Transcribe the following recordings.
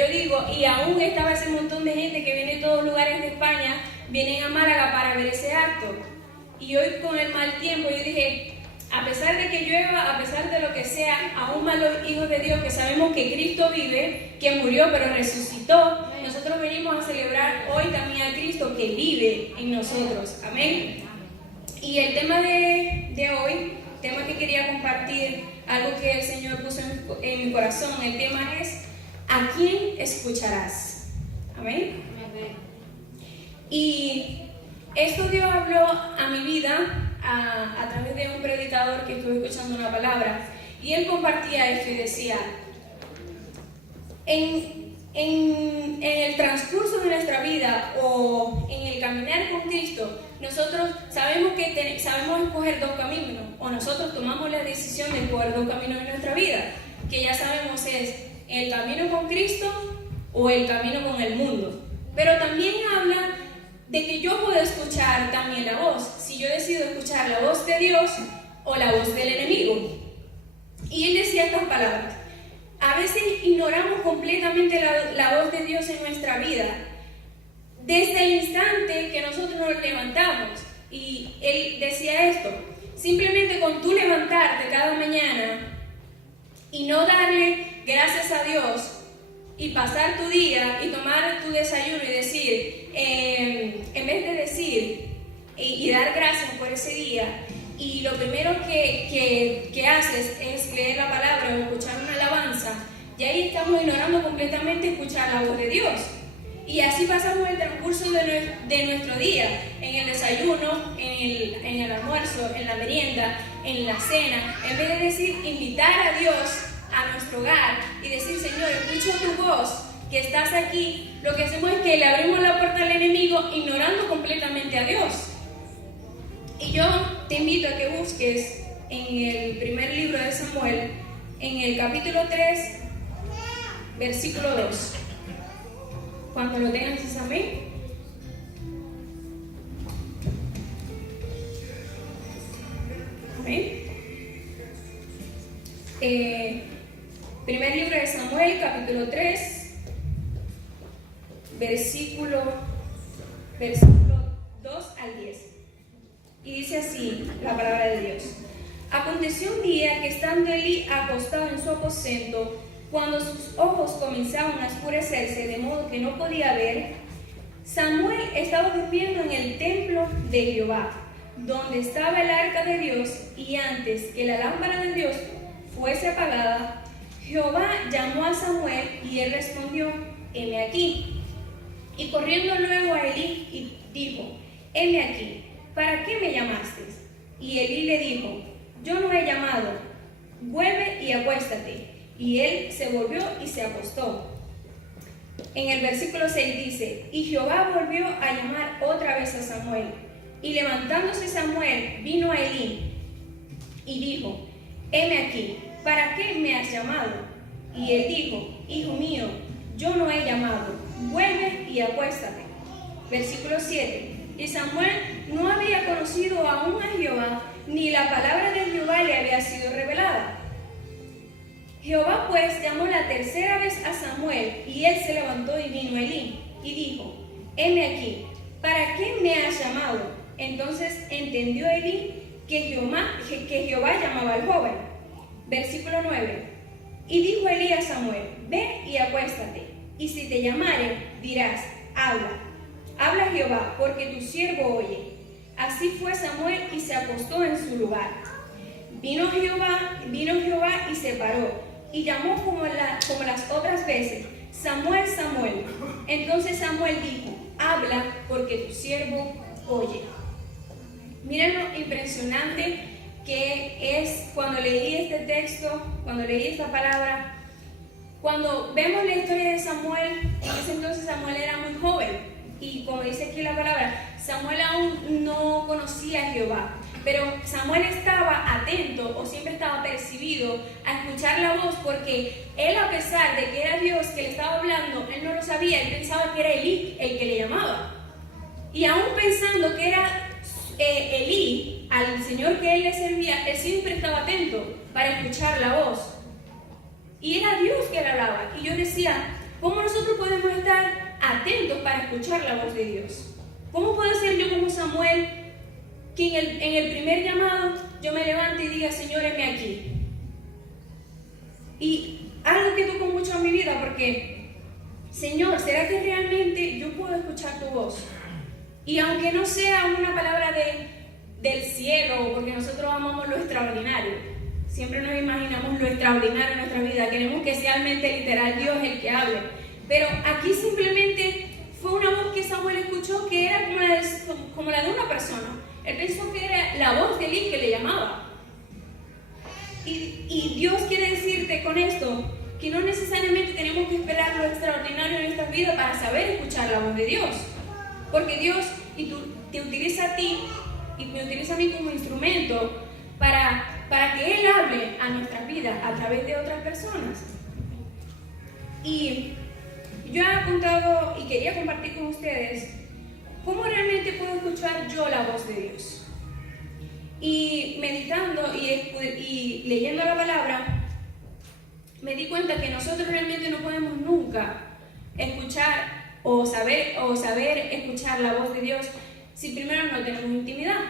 Yo digo, y aún estaba ese montón de gente que viene de todos lugares de España, vienen a Málaga para ver ese acto. Y hoy con el mal tiempo yo dije, a pesar de que llueva, a pesar de lo que sea, aún más los hijos de Dios que sabemos que Cristo vive, que murió pero resucitó, nosotros venimos a celebrar hoy también a Cristo que vive en nosotros. Amén. Y el tema de hoy, tema que quería compartir, algo que el Señor puso en mi corazón, el tema es ¿a quién escucharás? Amén. Y esto Dios habló a mi vida a través de un predicador que estuve escuchando una palabra, y él compartía esto y decía, en el transcurso de nuestra vida o en el caminar con Cristo, nosotros sabemos escoger dos caminos, o nosotros tomamos la decisión de escoger dos caminos en nuestra vida, que ya sabemos es el camino con Cristo o el camino con el mundo. Pero también habla de que yo puedo escuchar también la voz, si yo decido escuchar la voz de Dios o la voz del enemigo. Y él decía estas palabras: a veces ignoramos completamente la voz de Dios en nuestra vida, desde el instante que nosotros nos levantamos. Y él decía esto: simplemente con tú levantarte cada mañana y no darle gracias a Dios y pasar tu día y tomar tu desayuno y decir, en vez de decir y dar gracias por ese día, y lo primero que haces es leer la palabra o escuchar una alabanza, y ahí estamos ignorando completamente escuchar la voz de Dios. Y así pasamos el transcurso de nuestro día, en el desayuno, en el almuerzo, en la merienda, en la cena. En vez de decir, invitar a Dios a nuestro hogar y decir, Señor, escucho tu voz, que estás aquí, lo que hacemos es que le abrimos la puerta al enemigo, ignorando completamente a Dios. Y yo te invito a que busques en el primer libro de Samuel, en el capítulo 3, versículo 2. Cuando lo tengas, dices amén. Amén. Primer libro de Samuel, capítulo 3, versículo 2 al 10. Y dice así la palabra de Dios: aconteció un día que estando Elí acostado en su aposento, cuando sus ojos comenzaban a oscurecerse de modo que no podía ver, Samuel estaba durmiendo en el templo de Jehová, donde estaba el arca de Dios, y antes que la lámpara de Dios fuese apagada, Jehová llamó a Samuel, y él respondió: heme aquí. Y corriendo luego a Elí y dijo: heme aquí, ¿para qué me llamaste? Y Elí le dijo: yo no he llamado, vuelve y acuéstate. Y él se volvió y se acostó. En el versículo 6 dice: y Jehová volvió a llamar otra vez a Samuel. Y levantándose Samuel, vino a Elí y dijo: heme aquí, ¿para qué me has llamado? Y él dijo: hijo mío, yo no he llamado, vuelve y acuéstate. Versículo 7. Y Samuel no había conocido aún a Jehová, ni la palabra de Jehová le había sido revelada. Jehová pues llamó la tercera vez a Samuel, y él se levantó y vino a Elí, y dijo: heme aquí, ¿para qué me has llamado? Entonces entendió Elí que Jehová llamaba al joven. Versículo 9. Y dijo Elí a Samuel: ve y acuéstate, y si te llamare, dirás: habla Jehová, porque tu siervo oye. Así fue Samuel y se acostó en su lugar. Vino Jehová y se paró, y llamó como las otras veces: Samuel, Samuel. Entonces Samuel dijo: habla, porque tu siervo oye. Miren lo impresionante que es cuando leí este texto, cuando leí esta palabra. Cuando vemos la historia de Samuel, en ese entonces Samuel era muy joven. Y como dice aquí la palabra, Samuel aún no conocía a Jehová. Pero Samuel estaba atento, o siempre estaba percibido a escuchar la voz, porque él, a pesar de que era Dios que le estaba hablando, él no lo sabía. Él pensaba que era Elí el que le llamaba. Y aún pensando que era Elí, al Señor que él le servía, él siempre estaba atento para escuchar la voz. Y era Dios que le hablaba. Y yo decía, ¿Cómo nosotros podemos estar atentos para escuchar la voz de Dios? ¿Cómo puedo ser yo como Samuel, que en el primer llamado yo me levante y diga, Señor, heme aquí? Y algo que tocó mucho en mi vida, porque, Señor, ¿será que realmente yo puedo escuchar tu voz? Y aunque no sea una palabra del cielo, porque nosotros amamos lo extraordinario, siempre nos imaginamos lo extraordinario en nuestra vida, queremos que sea realmente literal Dios el que hable, pero aquí simplemente fue una voz que Samuel escuchó que era como la de una persona. Él pensó que era la voz de Elí que le llamaba. Y Dios quiere decirte con esto que no necesariamente tenemos que esperar lo extraordinario en nuestras vidas para saber escuchar la voz de Dios, porque Dios te utiliza a ti y me utiliza a mí como instrumento para que Él hable a nuestras vidas a través de otras personas. Y yo he apuntado y quería compartir con ustedes cómo realmente puedo escuchar yo la voz de Dios. Y meditando y leyendo la palabra, me di cuenta que nosotros realmente no podemos nunca escuchar o saber escuchar la voz de Dios si primero no tenemos intimidad.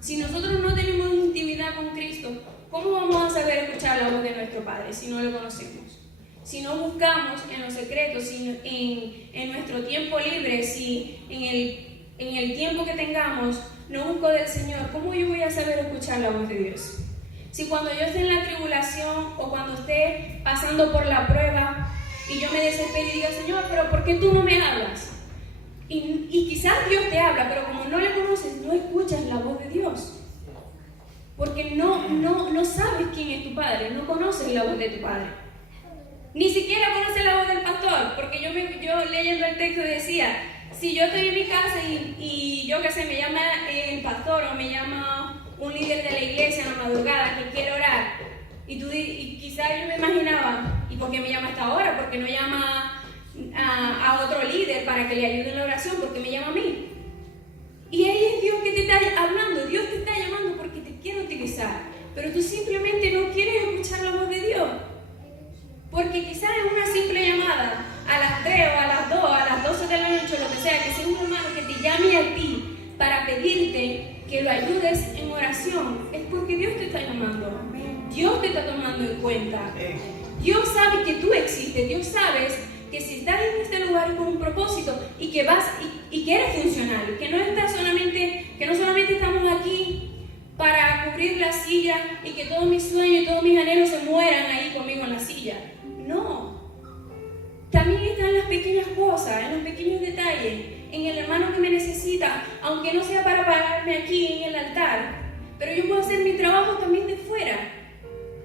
Si nosotros no tenemos intimidad con Cristo, ¿cómo vamos a saber escuchar la voz de nuestro Padre si no lo conocemos? Si no buscamos en los secretos, si en nuestro tiempo libre, si en el tiempo que tengamos no busco del Señor, ¿cómo yo voy a saber escuchar la voz de Dios? Si cuando yo esté en la tribulación o cuando esté pasando por la prueba y yo me desespero y diga, Señor, pero ¿por qué tú no me hablas? Y quizás Dios te habla, pero como no le conoces, no escuchas la voz de Dios. Porque no sabes quién es tu Padre, no conoces la voz de tu Padre. Ni siquiera conoces la voz del pastor, porque yo leyendo el texto decía, si yo estoy en mi casa y yo qué sé, me llama el pastor o me llama un líder de la iglesia en la madrugada que quiere orar, y quizás yo me imaginaba, ¿y por qué me llama hasta ahora? ¿Por qué no llama a otro líder para que le ayude en la oración? ¿Por qué me llama a mí? Y ahí es Dios que te está hablando, Dios te está llamando porque te quiere utilizar, pero tú simplemente no quieres escuchar la voz de Dios. Porque quizás es una simple llamada a las 3 o a las 2, a las 12 de la noche, o lo que sea, que sea un hermano que te llame a ti para pedirte que lo ayudes en oración, es porque Dios te está llamando. Dios te está tomando en cuenta. Dios sabe que tú existes, Dios sabe que si estás en este lugar es con un propósito y que vas y que eres funcional, que no solamente estamos aquí para cubrir la silla y que todos mis sueños y todos mis anhelos se mueran ahí conmigo en la silla. No. También están las pequeñas cosas, en los pequeños detalles, en el hermano que me necesita, aunque no sea para pararme aquí en el altar, pero yo puedo hacer mi trabajo también de fuera.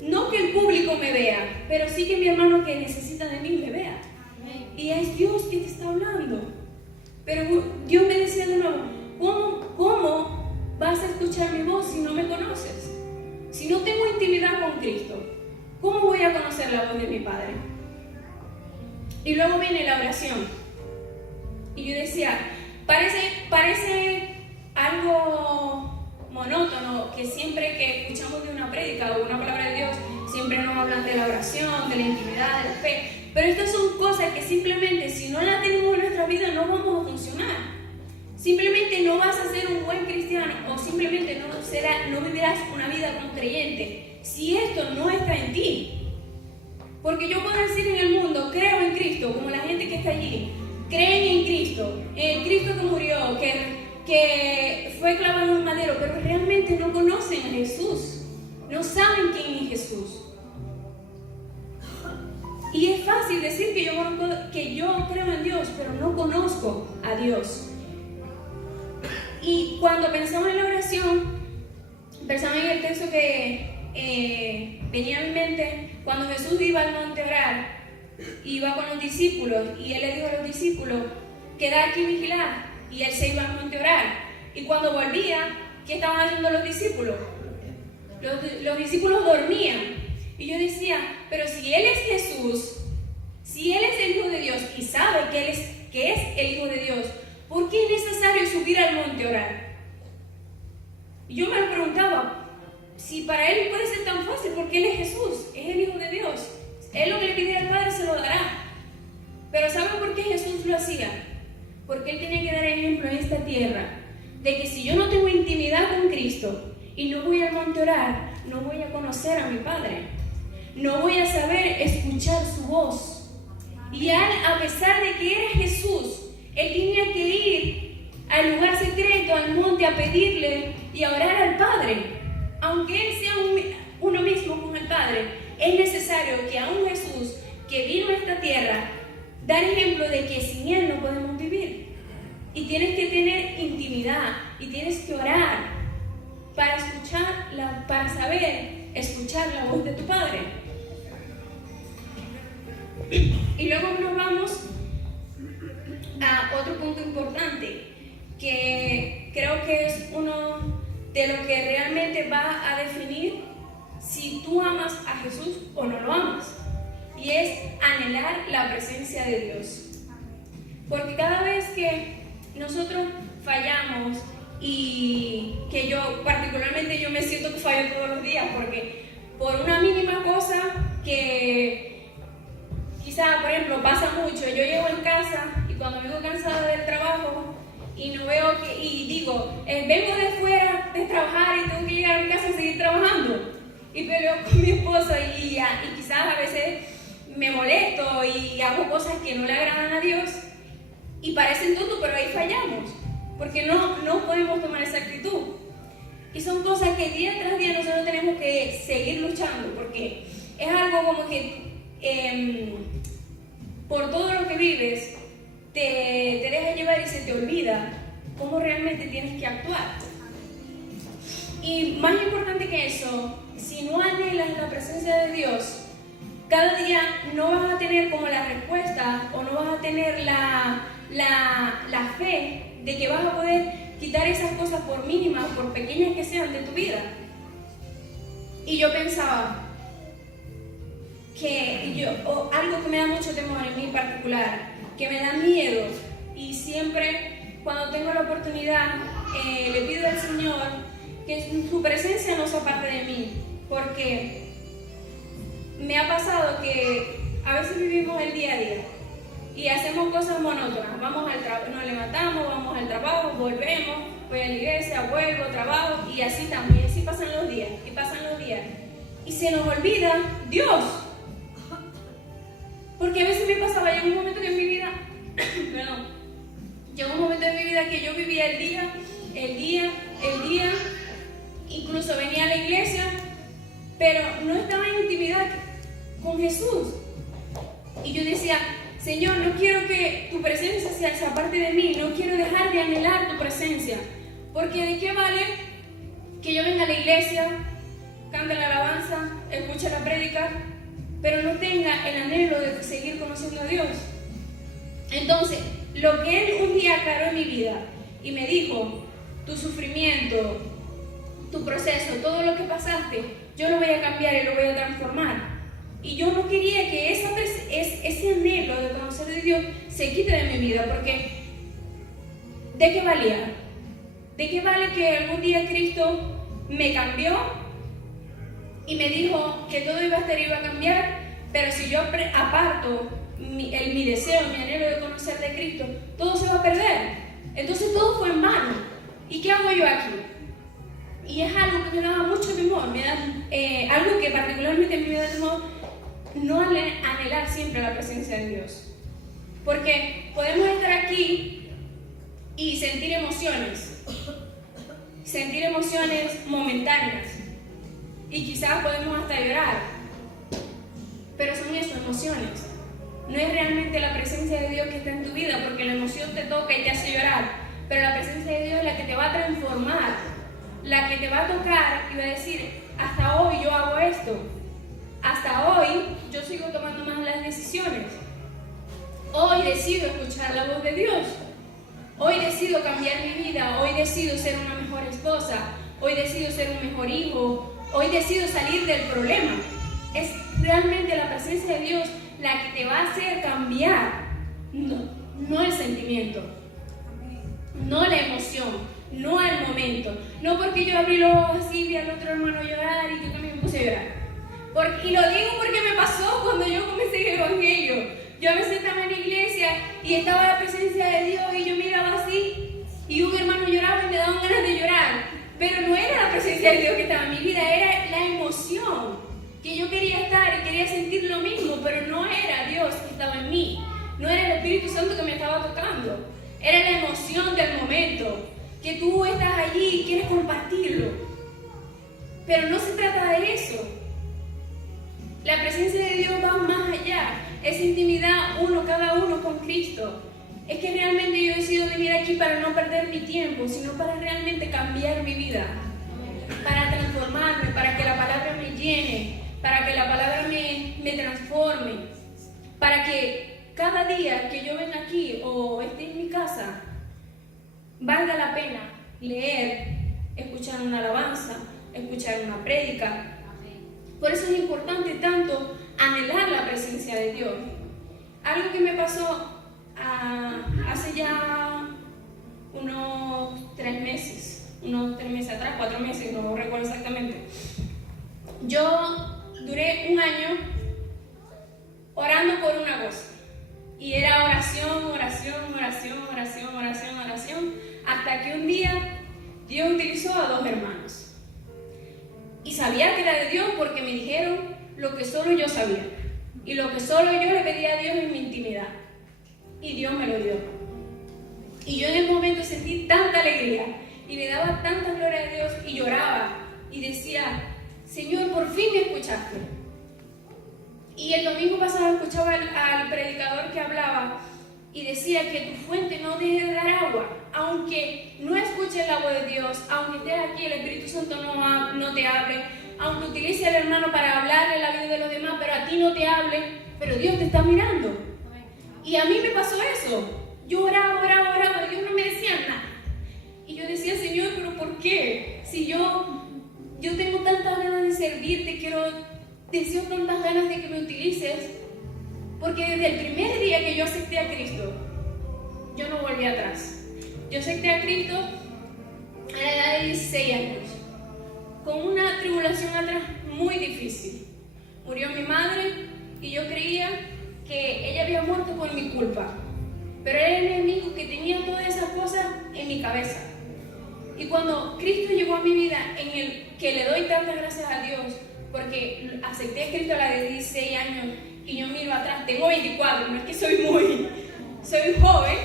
No que el público me vea, pero sí que mi hermano que necesita de mí me vea. Y es Dios que te está hablando. Pero Dios me decía de nuevo, ¿cómo vas a escuchar mi voz si no me conoces? Si no tengo intimidad con Cristo, ¿cómo voy a conocer la voz de mi Padre? Y luego viene la oración. Y yo decía, parece algo monótono, que siempre que escuchamos de una prédica o una palabra de Dios, siempre nos hablan de la oración, de la intimidad, de la fe. Pero estas son cosas que simplemente si no las tenemos en nuestra vida no vamos a funcionar. Simplemente no vas a ser un buen cristiano o simplemente no vivirás una vida como creyente si esto no está en ti. Porque yo puedo decir en el mundo, creo en Cristo, como la gente que está allí, creen en Cristo, en el Cristo que murió, que fue clavado en un madero, pero realmente no conocen a Jesús, no saben quién es Jesús. Y es fácil decir que yo creo en Dios, pero no conozco a Dios. Y cuando pensamos en la oración, pensamos en el texto que venía a mi mente cuando Jesús iba al monte a orar, iba con los discípulos y Él le dijo a los discípulos, quedad aquí y vigilad, y Él se iba al monte a orar. Y cuando volvía, ¿qué estaban haciendo los discípulos? Los discípulos dormían. Y yo decía, pero si Él es Jesús, si Él es el Hijo de Dios y sabe que es el Hijo de Dios, ¿por qué es necesario subir al monte a orar? Y yo me lo preguntaba, si para Él puede ser tan fácil, porque Él es Jesús, es el Hijo de Dios. Él lo que le pide al Padre se lo dará. Pero ¿saben por qué Jesús lo hacía? Porque Él tenía que dar ejemplo en esta tierra de que si yo no tengo intimidad con Cristo y no voy al monte a orar, no voy a conocer a mi Padre, no voy a saber escuchar su voz. Y Él, a pesar de que era Jesús, Él tenía que ir al lugar secreto, al monte, a pedirle y a orar al Padre. Aunque Él sea uno mismo con el Padre, es necesario que a un Jesús que vino a esta tierra, dar ejemplo de que sin Él no podemos vivir. Y tienes que tener intimidad y tienes que orar para para saber escuchar la voz de tu Padre. Y luego nos vamos a otro punto importante, que creo que es uno de lo que realmente va a definir si tú amas a Jesús o no lo amas, y es anhelar la presencia de Dios. Porque cada vez que nosotros fallamos, y que particularmente yo me siento que fallo todos los días, porque por una mínima cosa que quizá, por ejemplo, pasa mucho, yo llego en casa y cuando vengo cansada del trabajo y no veo y digo, vengo de fuera de trabajar y tengo que llegar a mi casa y seguir trabajando, y peleo con mi esposo y quizás a veces me molesto y hago cosas que no le agradan a Dios y parecen tontos, pero ahí fallamos, porque no podemos tomar esa actitud. Y son cosas que día tras día nosotros tenemos que seguir luchando, porque es algo como que por todo lo que vives te deja llevar y se te olvida cómo realmente tienes que actuar. Y más importante que eso, si no anhelas la presencia de Dios, cada día no vas a tener como la respuesta, o no vas a tener la fe de que vas a poder quitar esas cosas, por mínimas, por pequeñas que sean, de tu vida. Y yo pensaba que algo que me da mucho temor en mí particular, que me da miedo, y siempre cuando tengo la oportunidad le pido al Señor que su presencia no se aparte de mí, porque me ha pasado que a veces vivimos el día a día y hacemos cosas monótonas. Nos levantamos, vamos al trabajo, volvemos, voy a la iglesia, vuelvo, trabajo, y así también. Así pasan los días, y pasan los días. Y se nos olvida Dios. Porque a veces me pasaba, llegó un momento que en mi vida, llegó un momento en mi vida que yo vivía el día, incluso venía a la iglesia, pero no estaba en intimidad con Jesús. Y yo decía, Señor, no quiero que tu presencia se aparte de mí, no quiero dejar de anhelar tu presencia, porque ¿de qué vale que yo venga a la iglesia, cante la alabanza, escuche la prédica, pero no tenga el anhelo de seguir conociendo a Dios? Entonces, lo que Él un día aclaró en mi vida y me dijo, tu sufrimiento, tu proceso, todo lo que pasaste, yo lo voy a cambiar y lo voy a transformar. Y yo no quería que ese anhelo de conocer a Dios se quite de mi vida, porque ¿de qué valía? ¿De qué vale que algún día Cristo me cambió y me dijo que todo iba a cambiar, pero si yo aparto mi deseo, mi anhelo de conocer de Cristo, todo se va a perder? Entonces todo fue en vano. ¿Y qué hago yo aquí? Y es algo que me daba mucho temor, algo que particularmente me da temor, no anhelar siempre la presencia de Dios. Porque podemos estar aquí y sentir emociones momentáneas, y quizás podemos hasta llorar, pero son eso, emociones. No es realmente la presencia de Dios que está en tu vida, porque la emoción te toca y te hace llorar, pero la presencia de Dios es la que te va a transformar, la que te va a tocar y va a decir, hasta hoy yo hago esto, hasta hoy yo sigo tomando más las decisiones, hoy decido escuchar la voz de Dios, hoy decido cambiar mi vida, hoy decido ser una mejor esposa, hoy decido ser un mejor hijo, hoy decido salir del problema. Es realmente la presencia de Dios la que te va a hacer cambiar, no el sentimiento, no la emoción, no al momento, no porque yo abrí los ojos así, vi al otro hermano llorar y yo también me puse a llorar. Y lo digo porque me pasó cuando yo comencé el evangelio. Yo a veces estaba en la iglesia y estaba la presencia de Dios y yo miraba así y un hermano lloraba y me daban ganas de llorar. Pero no era la presencia de Dios que estaba en mi vida, era la emoción que yo quería estar y quería sentir lo mismo, pero no era Dios que estaba en mí, no era el Espíritu Santo que me estaba tocando, era la emoción del momento, que tú estás allí y quieres compartirlo. Pero no se trata de eso. La presencia de Dios va más allá, es intimidad cada uno con Cristo. Es que realmente yo decido venir aquí para no perder mi tiempo, sino para realmente cambiar mi vida, para transformarme, para que la palabra me llene, para que la palabra me transforme, para que cada día que yo venga aquí o esté en mi casa, valga la pena leer, escuchar una alabanza, escuchar una prédica. Por eso es importante tanto anhelar la presencia de Dios. Algo que me pasó hace ya unos 3 meses atrás, 4 meses, no recuerdo exactamente. Yo duré un año orando por una cosa. Y era oración, hasta que un día Dios utilizó a 2 hermanos. Y sabía que era de Dios porque me dijeron lo que solo yo sabía. Y lo que solo yo le pedía a Dios en mi intimidad. Y Dios me lo dio. Y yo en el momento sentí tanta alegría y le daba tanta gloria a Dios y lloraba y decía: Señor, por fin me escuchaste. Y el domingo pasado escuchaba al predicador que hablaba y decía que tu fuente no deje de dar agua, aunque no escuches la voz de Dios, aunque estés aquí, el Espíritu Santo no te hable, aunque utilice al hermano para hablarle la vida de los demás, pero a ti no te hable, pero Dios te está mirando. Y a mí me pasó eso. Yo oraba, Dios no me decía nada. Y yo decía: Señor, ¿pero por qué? Si yo tengo tantas ganas de servirte, deseo tantas ganas de que me utilices. Porque desde el primer día que yo acepté a Cristo, yo no volví atrás. Yo acepté a Cristo a la edad de 16 años, con una tribulación atrás muy difícil. Murió mi madre y yo creía que ella había muerto por mi culpa, pero era el enemigo que tenía todas esas cosas en mi cabeza. Y cuando Cristo llegó a mi vida, en el que le doy tantas gracias a Dios, porque acepté a Cristo a la de 16 años y yo miro atrás, tengo 24, no es que soy joven,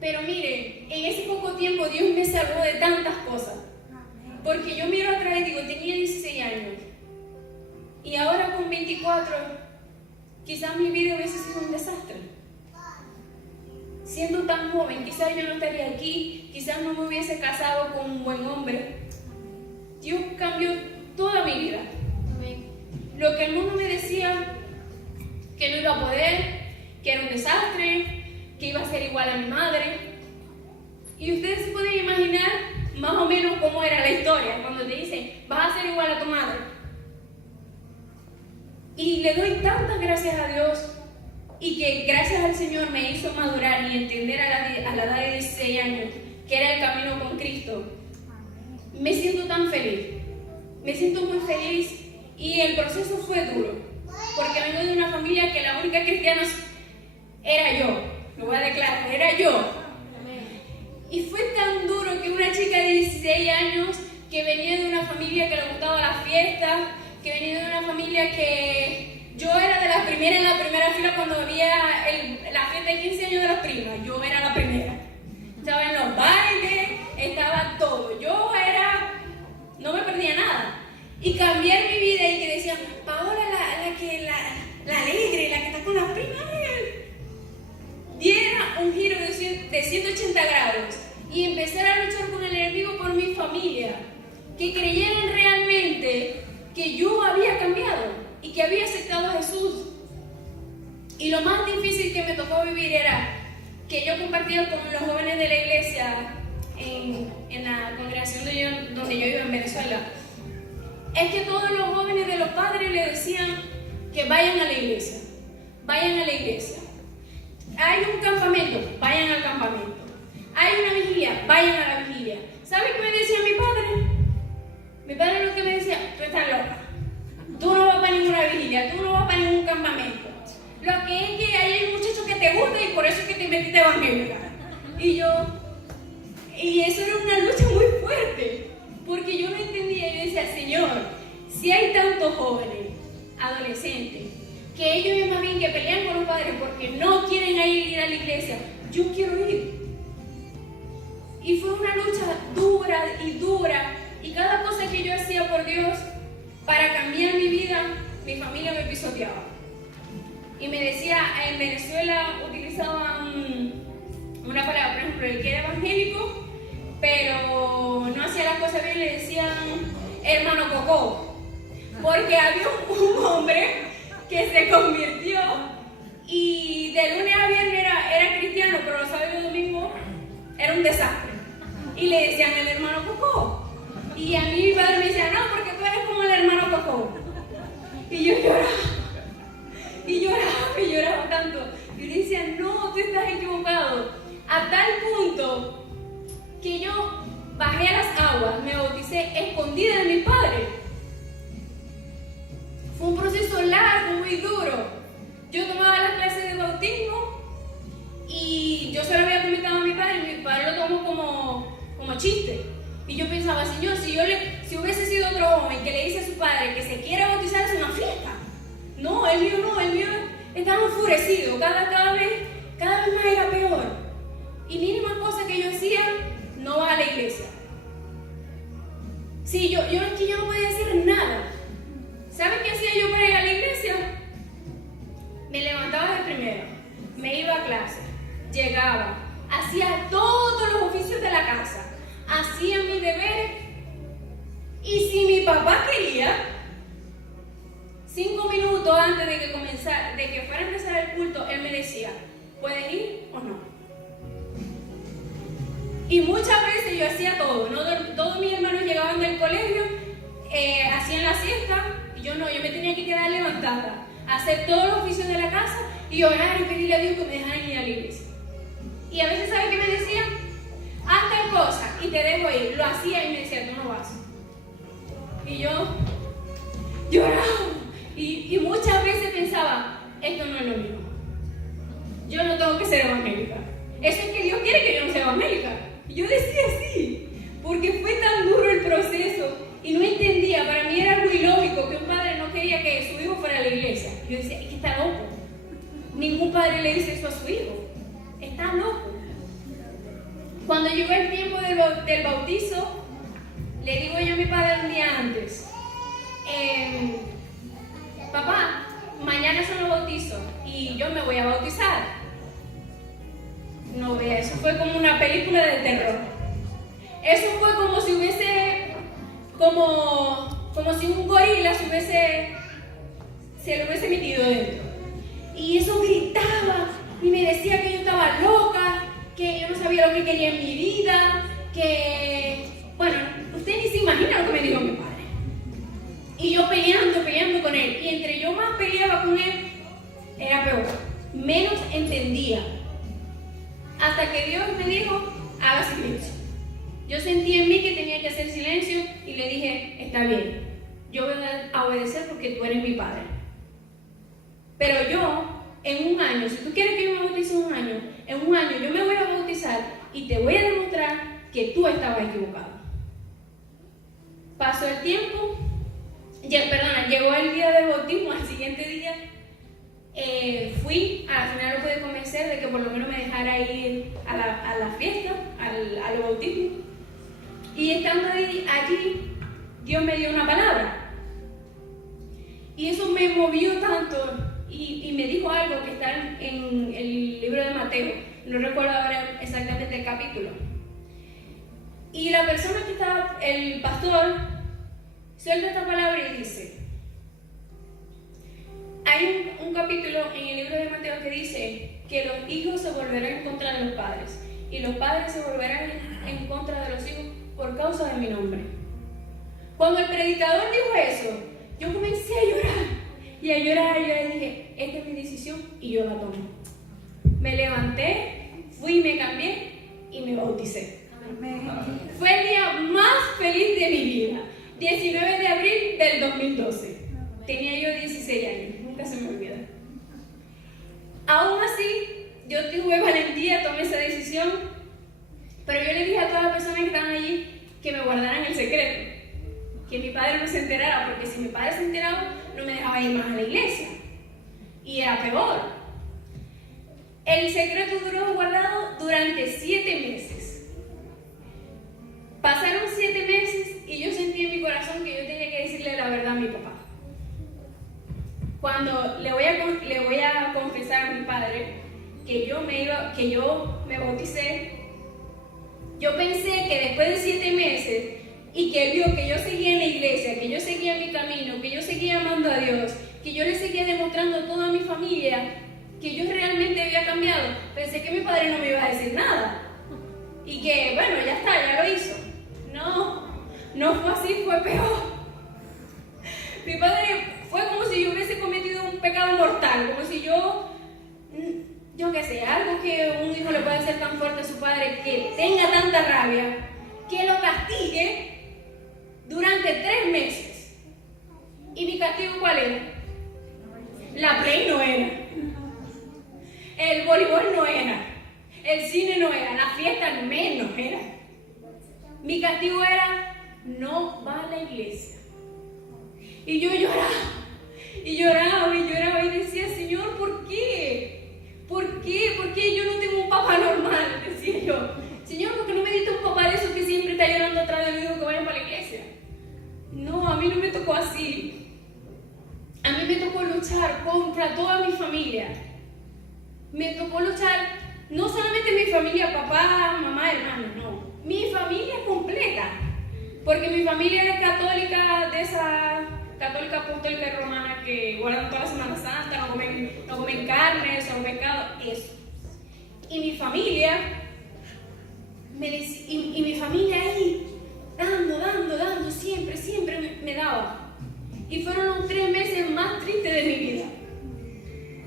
pero miren, en ese poco tiempo Dios me salvó de tantas cosas, porque yo miro atrás y digo, tenía 16 años y ahora con 24, quizás mi vida hubiese sido un desastre. Siendo tan joven, quizás yo no estaría aquí, quizás no me hubiese casado con un buen hombre. Dios cambió toda mi vida. Lo que el mundo me decía que no iba a poder, que era un desastre, que iba a ser igual a mi madre. Y ustedes se pueden imaginar más o menos cómo era la historia cuando te dicen, vas a ser igual a tu madre. Y le doy tantas gracias a Dios, y que gracias al Señor me hizo madurar y entender a la edad de 16 años que era el camino con Cristo. Me siento tan feliz, me siento muy feliz, y el proceso fue duro, porque vengo de una familia que la única cristiana era yo, lo voy a declarar, era yo. Y fue tan duro que una chica de 16 años que venía de una familia que le gustaba las fiestas, que venía de una familia que yo era de las primeras en la primera fila cuando había la fiesta de 15 años de las primas. Yo era la primera. Estaba en los bailes, estaba todo. No me perdía nada. Y cambiar mi vida y que decían, Paola, la alegre, la que está con las primas, diera un giro de 180 grados y empezar a luchar con el enemigo por mi familia. Que creyeran realmente que yo había cambiado y que había aceptado a Jesús. Y lo más difícil que me tocó vivir era que yo compartía con los jóvenes de la iglesia en la congregación donde yo iba en Venezuela. Es que todos los jóvenes de los padres le decían que vayan a la iglesia, vayan a la iglesia. Hay un campamento, vayan al campamento. Hay una vigilia, vayan a la vigilia. ¿Sabe qué me decía mi padre? Mi padre lo que me decía, tú estás loca. Tú no vas para ninguna vigilia, tú no vas para ningún campamento. Lo que es que hay un muchacho que te gusta y por eso es que te metiste evangélica. Y eso era una lucha muy fuerte, porque yo no entendía. Yo decía, Señor, si hay tantos jóvenes, adolescentes, que ellos es más bien que pelean con los padres porque no quieren ir a la iglesia, yo quiero ir. Y fue una lucha dura, y cada cosa que yo hacía por Dios para cambiar mi vida, mi familia me pisoteaba. Y me decía, en Venezuela utilizaban una palabra, por ejemplo, el que era evangélico, pero no hacía las cosas bien, le decían hermano Cocó, porque había un hombre que se convirtió y de lunes a viernes era cristiano, pero los sábados y los domingos era un desastre. Y le decían el hermano Cocó. Y a mí mi padre me decía, no, porque tú eres como el hermano Cocó. Y yo lloraba tanto. Y le decía, no, tú estás equivocado. A tal punto que yo bajé a las aguas, me bauticé escondida de mi padre. Fue un proceso largo, muy duro. Yo tomaba las clases de bautismo y yo se lo había comentado a mi padre, y mi padre lo tomó como chiste. Y yo pensaba, Señor, si hubiese sido otro joven que le dice a su padre que se quiere bautizar, es una fiesta. No, el mío estaba enfurecido, cada vez más era peor. Y mínima cosa que yo hacía, no va a la iglesia. Sí, yo no podía decir nada. ¿Saben qué hacía yo para ir a la iglesia? Me levantaba de primero, me iba a clase, llegaba, hacía todos los oficios de la casa, hacía mis deberes, y si mi papá quería, 5 minutos antes de que fuera a empezar el culto, él me decía, ¿puedes ir o no? Y muchas veces yo hacía todo, ¿no? Todos mis hermanos llegaban del colegio, hacían la siesta, y yo me tenía que quedar levantada, hacer todos los oficios de la casa y orar y pedirle a Dios que me dejaran ir a la iglesia. Y a veces, ¿sabe qué me decían? Haz tal cosa y te dejo ir. Lo hacía y me decía, tú no vas. Y yo lloraba. Y muchas veces pensaba, esto no es lo mío. Yo no tengo que ser evangélica. Eso es que Dios quiere que yo no sea evangélica. Y yo decía sí, porque fue tan duro el proceso y no entendía. Para mí era algo ilógico que un padre no quería que su hijo fuera a la iglesia. Yo decía, es que está loco. Ningún padre le dice eso a su hijo. Está loco. Cuando llegó el tiempo del bautizo, le digo yo a mi padre un día antes, papá, mañana son los bautizos y yo me voy a bautizar. No vea, eso fue como una película de terror. Eso fue como si hubiese, como si un gorila se lo hubiese metido dentro. Y eso gritaba y me decía que yo estaba loca, que yo no sabía lo que quería en mi vida, bueno, usted ni se imagina lo que me dijo mi padre. Y yo peleando con él. Y entre yo más peleaba con él, era peor. Menos entendía. Hasta que Dios me dijo, haga silencio. Yo sentí en mí que tenía que hacer silencio y le dije, está bien, yo voy a obedecer porque tú eres mi padre. Pero yo, en un año, si tú quieres que yo me bautice en un año yo me voy a bautizar y te voy a demostrar que tú estabas equivocado. Pasó el tiempo, llegó el día del bautismo, al siguiente día, fui, al final lo pude convencer de que por lo menos me dejara ir a la fiesta, al bautismo. Y estando allí, Dios me dio una palabra. Y eso me movió tanto. Y me dijo algo que está en el libro de Mateo. No recuerdo ahora exactamente el capítulo. Y la persona que estaba, el pastor, suelta esta palabra y dice: hay un capítulo en el libro de Mateo que dice que los hijos se volverán en contra de los padres y los padres se volverán en contra de los hijos por causa de mi nombre. Cuando el predicador dijo eso, yo comencé a llorar y dije, esta es mi decisión y yo la tomo. Me levanté, fui, me cambié y me bauticé. Amén. Fue el día más feliz de mi vida, 19 de abril del 2012. Tenía yo 16 años, nunca se me olvida. Aún así, yo tuve valentía, tomé esa decisión, pero yo le dije a todas las personas que estaban allí que me guardaran el secreto, que mi padre no se enterara, porque si mi padre se enteraba, no me dejaba ir más a la iglesia. Y era peor. El secreto duró guardado durante 7 meses. Pasaron 7 meses y yo sentí en mi corazón que yo tenía que decirle la verdad a mi papá. Cuando le voy a confesar a mi padre que yo me bauticé, yo pensé que después de 7 meses y que él vio que yo seguía en la iglesia, que yo seguía mi camino, que yo seguía amando a Dios, que yo le seguía demostrando a toda mi familia que yo realmente había cambiado, pensé que mi padre no me iba a decir nada y que bueno, ya está, ya lo hizo. No fue así, fue peor. Mi padre fue como si yo hubiese cometido un pecado mortal, como si yo qué sé, algo que un hijo le puede hacer tan fuerte a su padre, que tenga tanta rabia, que lo castigue durante 3 meses. ¿Y mi castigo cuál era? La Play no era, el voleibol no era, el cine no era, la fiesta menos era. Mi castigo era: no va a la iglesia. Y yo lloraba y decía: Señor, ¿por qué? ¿Por qué? ¿Por qué yo no tengo un papá normal? Decía yo. Señor, ¿por qué no me diste un papá de esos que siempre está llorando atrás del hijo que vaya para la iglesia? No, a mí no me tocó así. A mí me tocó luchar contra toda mi familia. Me tocó luchar no solamente mi familia, papá, mamá, hermanos, no. Mi familia completa. Porque mi familia es católica, de esa católica apostólica y romana que guardan toda la Semana Santa, no comen carne, son pecados, eso. Y mi familia, mi familia ahí, dando, siempre me daba. Y fueron los 3 meses más tristes de mi vida.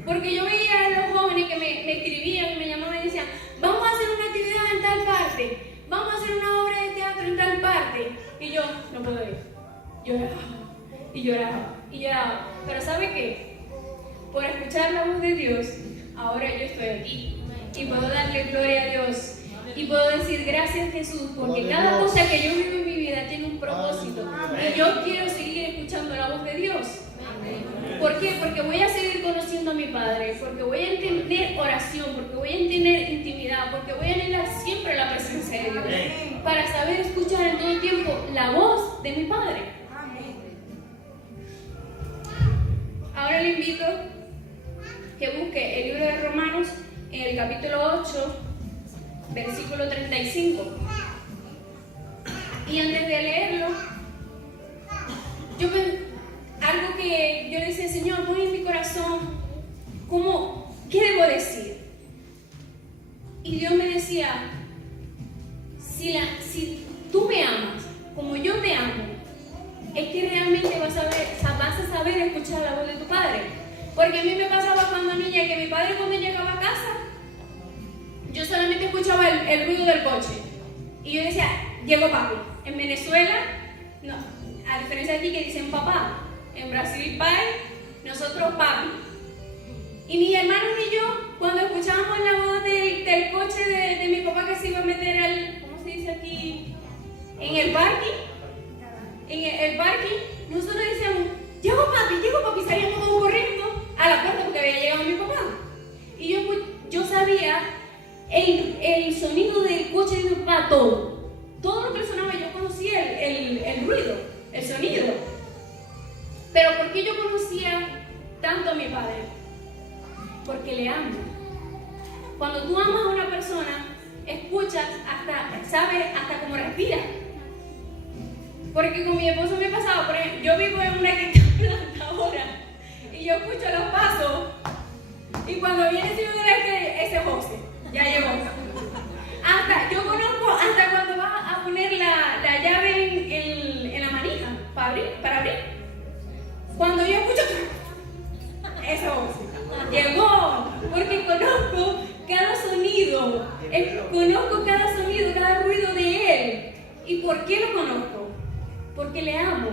Porque yo veía a los jóvenes que me escribían y me llamaban y decían: vamos a hacer una actividad en tal parte, vamos a hacer una obra de teatro en tal parte. Y yo, no puedo ir. Lloraba. Pero ¿sabe qué? Por escuchar la voz de Dios, ahora yo estoy aquí. Y puedo darle gloria a Dios. Y puedo decir: gracias, Jesús, porque cada cosa que yo vivo en mi vida tiene un propósito. Y yo quiero seguir escuchando la voz de Dios. ¿Por qué? Porque voy a seguir conociendo a mi Padre, porque voy a entender oración, porque voy a entender intimidad, porque voy a anhelar siempre la presencia de Dios, para saber escuchar en todo tiempo la voz de mi Padre. Ahora le invito que busque el libro de Romanos en el capítulo 8, versículo 35. Y antes de leerlo, algo que yo le decía: Señor, pon en mi corazón, ¿qué debo decir? Y Dios me decía: si tú me amas como yo te amo, es que realmente vas a saber escuchar la voz de tu padre. Porque a mí me pasaba cuando niña que mi padre, cuando llegaba a casa, yo solamente escuchaba el ruido del coche. Y yo decía: llegó papi. En Venezuela, no, a diferencia de aquí que dicen papá. En Brasil, pai, nosotros papi. Y mis hermanos y yo, cuando escuchábamos la voz del coche de mi papá que se iba a meter ¿cómo se dice aquí? En el parking. En el parking, nosotros decíamos: llegó papi, salíamos todos corriendo a la puerta porque había llegado mi papá. Y yo sabía el sonido del coche de mi papá, todo lo que sonaba. Yo conocía el ruido, el sonido. Pero ¿por qué yo conocía tanto a mi padre? Porque le amo. Cuando tú amas a una persona, escuchas sabes hasta cómo respira. Porque con mi esposo me pasaba, por ejemplo, yo vivo en una planta ahora y yo escucho los pasos. Y cuando viene el señor de la calle, ese José, ya llegó. Yo conozco hasta cuando vas a poner la llave en la manija para abrir. Cuando yo escucho ese José, llegó, porque conozco cada sonido, cada ruido de él. ¿Y por qué lo conozco? Porque le amo,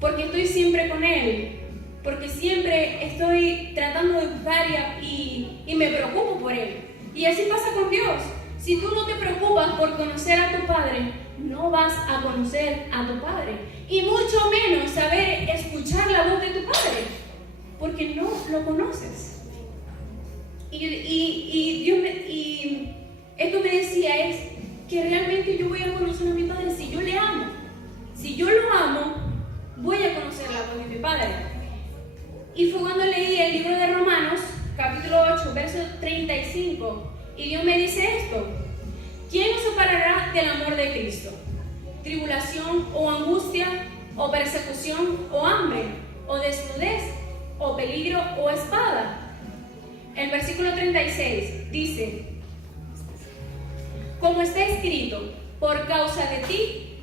porque estoy siempre con él, porque siempre estoy tratando de buscar y me preocupo por Él. Y así pasa con Dios. Si tú no te preocupas por conocer a tu Padre, no vas a conocer a tu Padre. Y mucho menos saber escuchar la voz de tu Padre, porque no lo conoces. Y esto me decía es que realmente yo voy a conocer a mi Padre si yo le amo. Si yo lo amo, voy a conocer la voz de mi Padre. Y fue cuando leí el libro de Romanos, capítulo 8, verso 35. Y Dios me dice esto: ¿quién nos separará del amor de Cristo? ¿Tribulación o angustia o persecución o hambre o desnudez o peligro o espada? El versículo 36 dice: como está escrito, por causa de ti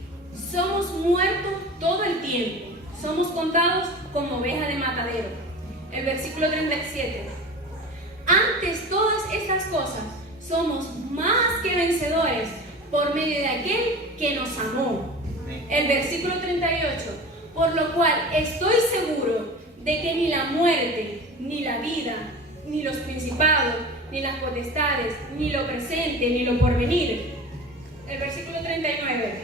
somos muertos todo el tiempo, somos contados como ovejas de matadero. El versículo 37: antes todas estas cosas somos más que vencedores por medio de aquel que nos amó. El versículo 38: por lo cual estoy seguro de que ni la muerte, ni la vida, ni los principados, ni las potestades, ni lo presente, ni lo porvenir. El versículo 39: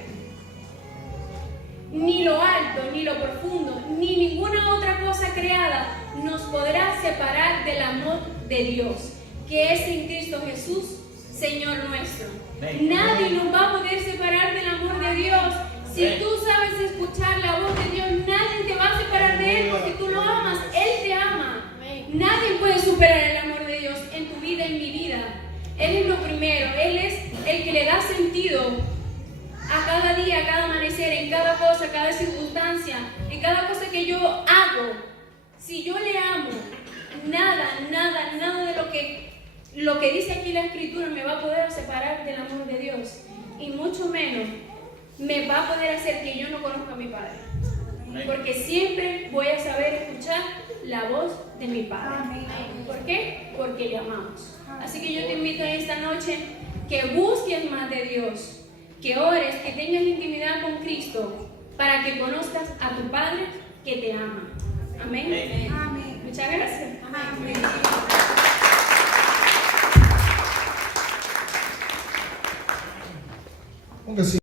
ni lo alto, ni lo profundo, ni ninguna otra cosa creada nos podrá separar del amor de Dios, que es en Cristo Jesús, Señor nuestro. Nadie nos va a poder separar del amor de Dios. Si tú sabes escuchar la voz de Dios, nadie te va a separar de Él, porque tú lo amas, Él te ama. Nadie puede superar el amor de Dios en tu vida, en mi vida. Él es lo primero, Él es el que le da sentido a cada día, a cada amanecer, en cada cosa, cada circunstancia, en cada cosa que yo hago. Si yo le amo, nada de lo que dice aquí la Escritura me va a poder separar del amor de Dios, y mucho menos me va a poder hacer que yo no conozca a mi Padre, porque siempre voy a saber escuchar la voz de mi Padre. ¿Por qué? Porque le amamos. Así que yo te invito esta noche que busques más de Dios, que ores, que tengas intimidad con Cristo, para que conozcas a tu Padre que te ama. Amén. Amén. Muchas gracias. Amén. Póngase.